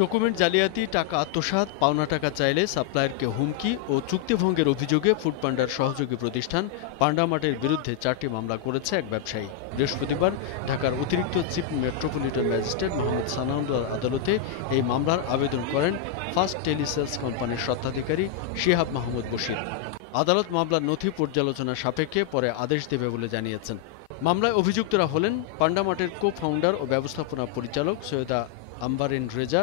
Document জালিয়াতি, টাকা আত্মসাৎ, পাওনা টাকা চাইলে সাপ্লায়ারকে হুমকি ও চুক্তিভঙ্গের অভিযোগে ফুডপান্ডার সহযোগী প্রতিষ্ঠান পান্ডা মার্টের বিরুদ্ধে 4টি মামলা করেছে এক ব্যবসায়ী। বৃহস্পতিবার ঢাকার অতিরিক্ত চিফ মেট্রোপলিটন ম্যাজিস্ট্রেট মোহাম্মদ সানাউল্লাহর আদালতে এই মামলার আবেদন করেন ফার্স্ট টেলিসেলস কোম্পানির স্বত্বাধিকারী শিহাব মাহমুদ বশির। আদালত মামলার নথি পর্যালোচনা সাপেক্ষে পরে আদেশ দেবে বলে জানিয়েছেন। মামলায় অভিযুক্তরা হলেন পান্ডা মার্টের কো ফাউন্ডার ও ব্যবস্থাপনা পরিচালক সৈয়দা আম্বারিন রেজা,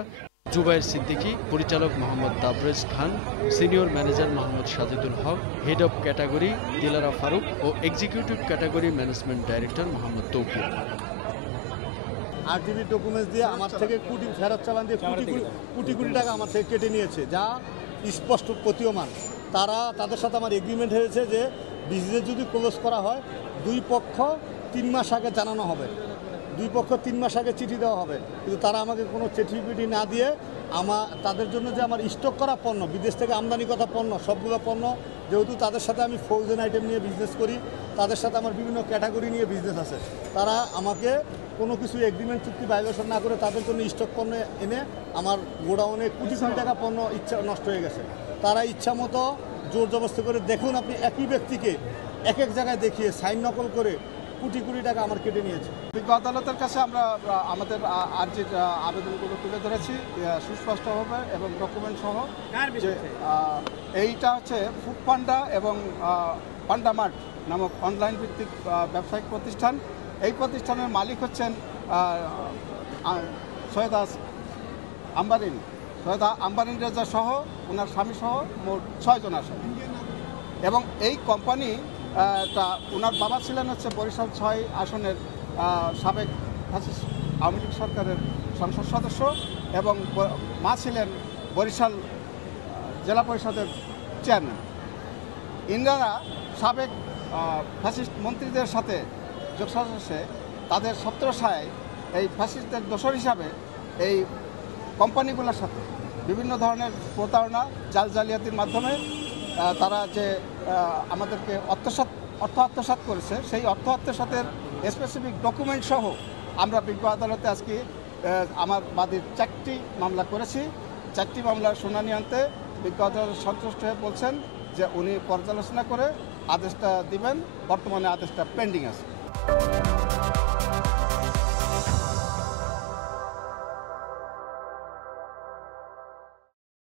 জুবাইর সিদ্দিকী, পরিচালক Mohammad Tabrez Khan, senior manager Mohammad Sajidul Haque, head of category Dilara Faruk ও executive category management director Mohammad Tauqir. RTV documents দিয়ে আমার থেকে ফেরত চালান দিয়ে কোটি কোটি টাকা আমার থেকে কেটে নিয়েছে, যা স্পষ্ট প্রতীয়মান। তাদের সাথে আমার এগ্রিমেন্ট হয়েছে যে বিজনেস যদি ক্লোজ করা হয় 2 পক্ষ 3 মাস আগে জানানো হবে, 2 পক্ষ 3 মাস আগে চিঠি দেওয়া হবে। কিন্তু তারা আমাকে কোনো চিঠি পিঠি না দিয়ে তাদের জন্য যে আমার স্টক করা পণ্য, বিদেশ থেকে আমদানি করা পণ্য, সবগুলো পণ্য, যেহেতু তাদের সাথে আমি ফ্রোজেন আইটেম নিয়ে বিজনেস করি, তাদের সাথে আমার বিভিন্ন ক্যাটাগরি নিয়ে বিজনেস আছে, তারা আমাকে কোনো কিছু এগ্রিমেন্ট চুক্তি ভায়োলেশন না করে তাদের জন্য স্টক পণ্য এনে আমার গোডাউনে কোটি কোটি টাকা পণ্য নষ্ট হয়ে গেছে। তারা ইচ্ছা মতো জোর জবরদস্তি করে, দেখুন আপনি একই ব্যক্তিকে এক জায়গায় দেখিয়ে সাইন নকল করে কোটি কোটি টাকা আমার কেটে নিয়েছে। বিজ্ঞ আদালতের কাছে আমরা আমাদের আর্জির আবেদনগুলো তুলে ধরেছি সুস্পষ্টভাবে এবং ডকুমেন্ট সহ, যে এইটা হচ্ছে ফুড পান্ডা এবং পান্ডা মার্ট নামক অনলাইন ভিত্তিক ব্যবসায়িক প্রতিষ্ঠান। এই প্রতিষ্ঠানের মালিক হচ্ছেন সৈয়দা আম্বারিন রেজা সহ ওনার স্বামী সহ মোট 6 জন আসেন। এবং এই কোম্পানি ওনার বাবা ছিলেন হচ্ছে বরিশাল 6 আসনের সাবেক আওয়ামী লীগ সরকারের সংসদ সদস্য এবং মা ছিলেন বরিশাল জেলা পরিষদের চেয়ারম্যান। ইনারা সাবেক ফ্যাসিস্ট মন্ত্রীদের সাথে যোগসাজশে তাদের ছত্রছায়ায় এই ফ্যাসিস্টদের দোসর হিসাবে এই কোম্পানিগুলোর সাথে বিভিন্ন ধরনের প্রতারণা, জালিয়াতির মাধ্যমে তারা যে আমাদেরকে অর্থ আত্মসাৎ করেছে, সেই অর্থ আত্মসাতের স্পেসিফিক ডকুমেন্ট সহ আমরা বিজ্ঞ আদালতে আজকে আমার বাদীর 4টি মামলা করেছি। 4টি মামলার শুনানি আনতে বিজ্ঞ আদালত সন্তুষ্ট হয়ে বলছেন যে উনি পর্যালোচনা করে আদেশটা দিবেন। বর্তমানে আদেশটা পেন্ডিং আছে।